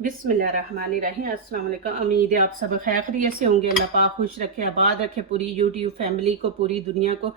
बिस्मिल्लाहिर्रहमानिर्रहीम। अस्सलाम वालेकुम। उम्मीद है आप सब खैरियत से होंगे। अल्लाह पाक खुश रखे, आबाद रखे पूरी यूट्यूब फैमिली को, पूरी दुनिया को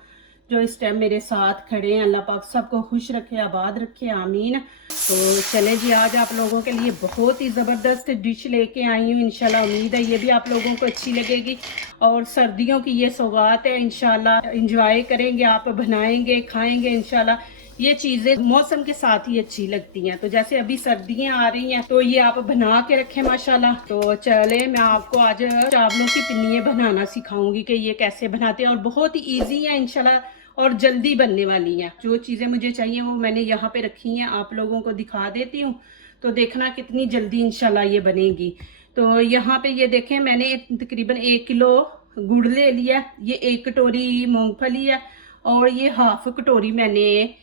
जो इस टाइम मेरे साथ खड़े हैं। अल्लाह पाक सबको खुश रखे, आबाद रखे, आमीन। तो चले जी, आज आप लोगों के लिए बहुत ही ज़बरदस्त डिश लेके आई हूँ। इंशाल्लाह उम्मीद है ये भी आप लोगों को अच्छी लगेगी। और सर्दियों की ये सौगात है, इंशाल्लाह इंजॉय करेंगे, आप बनाएंगे, खाएंगे। इंशाल्लाह ये चीज़ें मौसम के साथ ही अच्छी लगती हैं। तो जैसे अभी सर्दियां आ रही हैं तो ये आप बना के रखें माशाल्लाह। तो चले, मैं आपको आज चावलों की पिन्नियाँ बनाना सिखाऊंगी कि ये कैसे बनाते हैं, और बहुत ही ईजी है इंशाल्लाह और जल्दी बनने वाली हैं। जो चीज़ें मुझे चाहिए वो मैंने यहाँ पे रखी हैं, आप लोगों को दिखा देती हूँ। तो देखना कितनी जल्दी इंशाल्लाह ये बनेगी। तो यहाँ पे ये देखें, मैंने तकरीबन 1 किलो गुड़ ले लिया, ये 1 कटोरी मूंगफली है, और ये हाफ कटोरी मैंने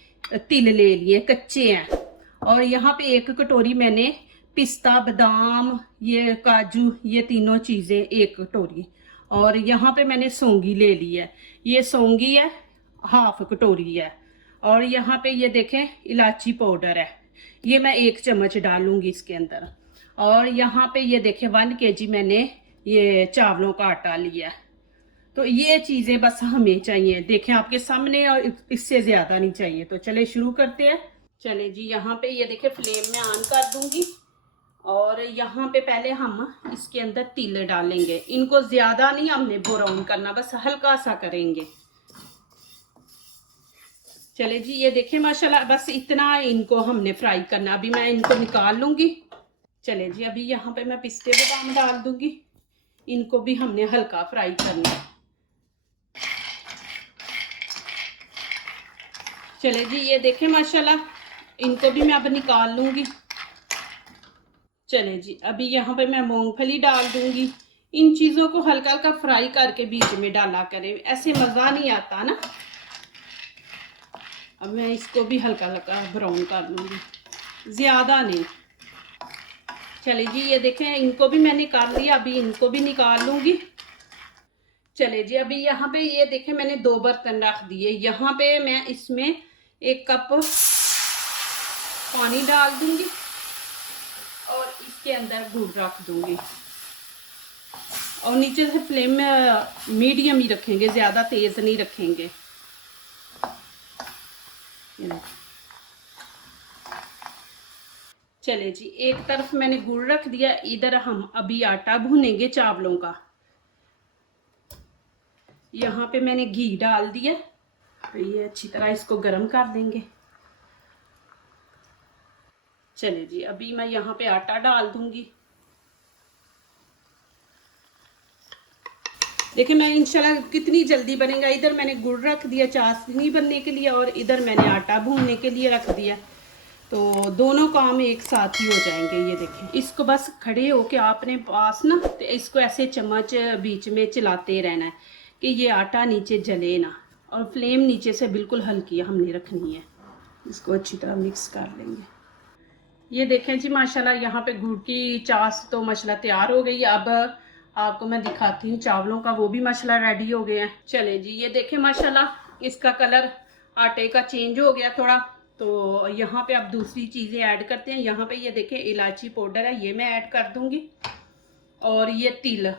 तिल ले लिए, कच्चे हैं। और यहाँ पे 1 कटोरी मैंने पिस्ता, बादाम, ये काजू, ये तीनों चीज़ें 1 कटोरी। और यहाँ पे मैंने सौंगी ले ली है, ये सौंगी है, हाफ कटोरी है। और यहाँ पे ये देखें इलायची पाउडर है, ये मैं 1 चम्मच डालूंगी इसके अंदर। और यहाँ पे ये देखें 1 kg मैंने ये चावलों का आटा लिया है। तो ये चीज़ें बस हमें चाहिए, देखें आपके सामने, और इससे ज़्यादा नहीं चाहिए। तो चले शुरू करते हैं। चले जी, यहाँ पे ये देखें फ्लेम में ऑन कर दूंगी। और यहाँ पे पहले हम इसके अंदर तिल डालेंगे। इनको ज़्यादा नहीं हमने ब्राउन करना, बस हल्का सा करेंगे। चले जी, ये देखें माशाल्लाह, बस इतना इनको हमने फ्राई करना। अभी मैं इनको निकाल लूँगी। चले जी, अभी यहाँ पे मैं पिस्ते बादाम डाल दूँगी, इनको भी हमने हल्का फ्राई करना है। चले जी, ये देखें माशाल्लाह, इनको भी मैं अब निकाल लूँगी। चले जी, अभी यहाँ पे मैं मूंगफली डाल दूँगी। इन चीज़ों को हल्का हल्का फ्राई करके बीच में डाला करें, ऐसे मज़ा नहीं आता ना। अब मैं इसको भी हल्का हल्का ब्राउन कर लूँगी, ज़्यादा नहीं। चले जी, ये देखें इनको भी मैंने निकाल लिया, अभी इनको भी निकाल लूँगी। चले जी, अभी यहाँ पे ये देखें मैंने 2 बर्तन रख दिए। यहाँ पे मैं इसमें 1 कप पानी डाल दूँगी और इसके अंदर गुड़ रख दूँगी। और नीचे से फ्लेम में मीडियम ही रखेंगे, ज़्यादा तेज़ नहीं रखेंगे। चले जी, एक तरफ मैंने गुड़ रख दिया, इधर हम अभी आटा भूनेंगे चावलों का। यहाँ पे मैंने घी डाल दिया, तो ये अच्छी तरह इसको गर्म कर देंगे। चले जी, अभी मैं यहाँ पे आटा डाल दूंगी। देखिए मैं इंशाल्लाह कितनी जल्दी बनेगा। इधर मैंने गुड़ रख दिया चाशनी बनने के लिए, और इधर मैंने आटा भूनने के लिए रख दिया। तो दोनों काम एक साथ ही हो जाएंगे। ये देखें, इसको बस खड़े होके आपने पास ना, तो इसको ऐसे चम्मच बीच में चलाते रहना है कि ये आटा नीचे जले ना। और फ्लेम नीचे से बिल्कुल हल्की हमने रखनी है। इसको अच्छी तरह मिक्स कर लेंगे। ये देखें जी माशाल्लाह, यहाँ पे गुड़ की चाश तो माशाल्लाह तैयार हो गई। अब आपको मैं दिखाती हूँ चावलों का, वो भी माशाल्लाह रेडी हो गए हैं। चले जी, ये देखें माशाल्लाह इसका कलर आटे का चेंज हो गया थोड़ा। तो यहाँ पे अब दूसरी चीज़ें ऐड करते हैं। यहाँ पे ये देखें इलायची पाउडर है, ये मैं ऐड कर दूँगी। और ये तिल,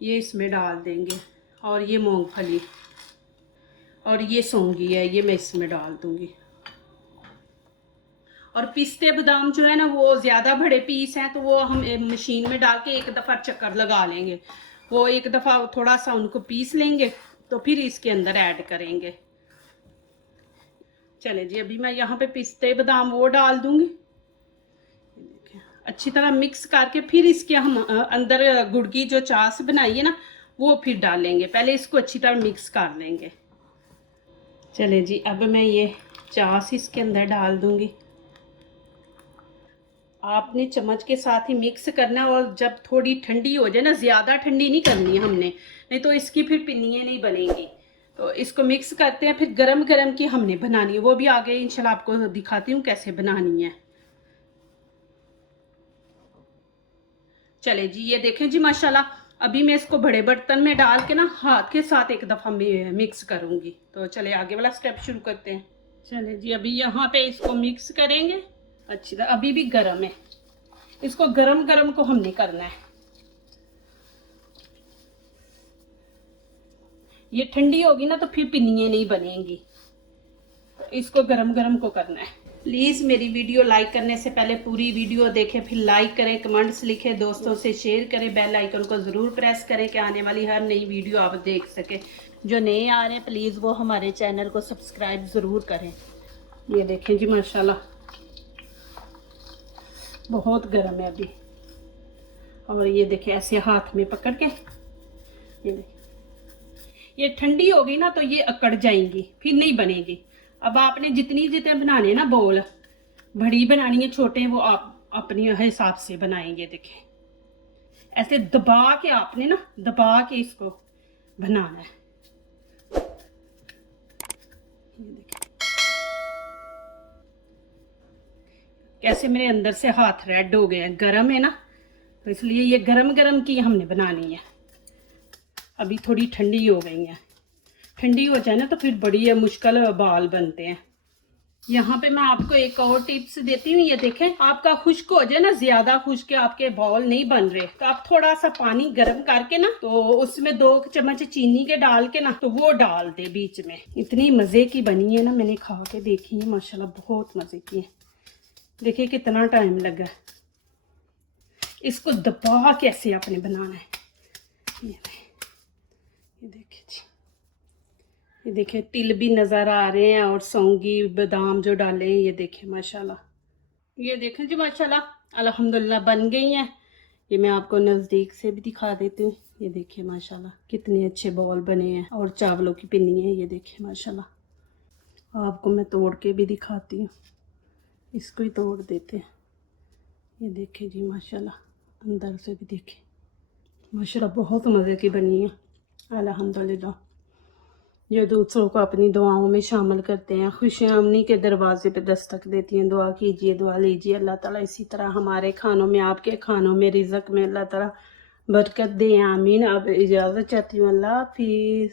ये इसमें डाल देंगे। और ये मूंगफली और ये सौंगी है, ये मैं इसमें डाल दूँगी। और पिस्ते बादाम जो है ना, वो ज़्यादा बड़े पीस हैं, तो वो हम मशीन में डाल के एक दफ़ा चक्कर लगा लेंगे। वो एक दफ़ा थोड़ा सा उनको पीस लेंगे, तो फिर इसके अंदर ऐड करेंगे। चले जी, अभी मैं यहाँ पे पिस्ते बादाम वो डाल दूँगी। अच्छी तरह मिक्स करके फिर इसके हम अंदर गुड़ की जो चाश बनाई है ना, वो फिर डालेंगे। पहले इसको अच्छी तरह मिक्स कर लेंगे। चले जी, अब मैं ये चाश इसके अंदर डाल दूँगी। आपने चम्मच के साथ ही मिक्स करना, और जब थोड़ी ठंडी हो जाए ना, ज़्यादा ठंडी नहीं करनी है हमने, नहीं तो इसकी फिर पिन्नियाँ नहीं बनेगी। तो इसको मिक्स करते हैं, फिर गरम गरम की हमने बनानी है। वो भी आगे इंशाल्लाह आपको दिखाती हूँ कैसे बनानी है। चले जी, ये देखें जी माशाल्लाह, अभी मैं इसको बड़े बर्तन में डाल के ना हाथ के साथ एक दफ़ा में मिक्स करूँगी। तो चले आगे वाला स्टेप शुरू करते हैं। चले जी, अभी यहाँ पे इसको मिक्स करेंगे अच्छी तरह, अभी भी गर्म है। इसको गरम गरम को हमने करना है। ये ठंडी होगी ना तो फिर पिन्नियाँ नहीं बनेंगी, इसको गरम गरम को करना है। प्लीज़ मेरी वीडियो लाइक करने से पहले पूरी वीडियो देखें, फिर लाइक करें, कमेंट्स लिखें, दोस्तों से शेयर करें, बेल आइकन को ज़रूर प्रेस करें कि आने वाली हर नई वीडियो आप देख सकें। जो नए आ रहे हैं प्लीज़ वो हमारे चैनल को सब्सक्राइब ज़रूर करें। ये देखें जी माशाल्लाह बहुत गर्म है अभी। और ये देखें ऐसे हाथ में पकड़ के, ये देखें ये ठंडी होगी ना तो ये अकड़ जाएंगी, फिर नहीं बनेगी। अब आपने जितने बनाने ना बोल, बड़ी बनानी है छोटे वो आप अपने हिसाब से बनाएंगे। देखें ऐसे दबा के आपने ना दबा के इसको बनाना है। ये देखें कैसे मेरे अंदर से हाथ रेड हो गए हैं, गरम है ना, तो इसलिए ये गरम गरम की हमने बनानी है। अभी थोड़ी ठंडी हो गई है, ठंडी हो जाए ना तो फिर बड़ी मुश्किल बाल बनते हैं। यहाँ पे मैं आपको एक और टिप्स देती हूँ। ये देखें आपका खुश्क हो जाए ना, ज्यादा खुश्क आपके बाल नहीं बन रहे, तो आप थोड़ा सा पानी गर्म करके ना तो उसमें 2 चम्मच चीनी के डाल के ना तो वो डाल दे बीच में। इतनी मजे की बनी है ना, मैंने खा के देखी है माशाल्लाह बहुत मजे की है। देखिए कितना टाइम लगा। इसको दबा कैसे आपने बनाना है। ये देखिए जी, ये देखिए तिल भी नज़र आ रहे हैं और सौंगी बादाम जो डाले हैं। ये देखिए माशाल्लाह, ये देखें जी माशाल्लाह अल्हम्दुलिल्लाह बन गई हैं। ये मैं आपको नज़दीक से भी दिखा देती हूँ। ये देखिए माशाल्लाह कितने अच्छे बॉल बने हैं और चावलों की पिन्नी है। ये देखिए माशाल्लाह, आपको मैं तोड़ के भी दिखाती हूँ, इसको ही तोड़ देते हैं। ये देखिए जी माशाल्लाह अंदर से भी देखिए माशाल्लाह बहुत मज़े की बनी है अल्हम्दुलिल्लाह। जो दूसरों को अपनी दुआओं में शामिल करते हैं, खुशियाँ उन्हीं के दरवाजे पे दस्तक देती हैं। दुआ कीजिए, दुआ लीजिए, अल्लाह ताला इसी तरह हमारे खानों में, आपके खानों में, रिज़्क़ में अल्लाह ताला बरकत दे, आमीन। अब इजाज़त चाहती हूँ, अल्लाह हाफिज़।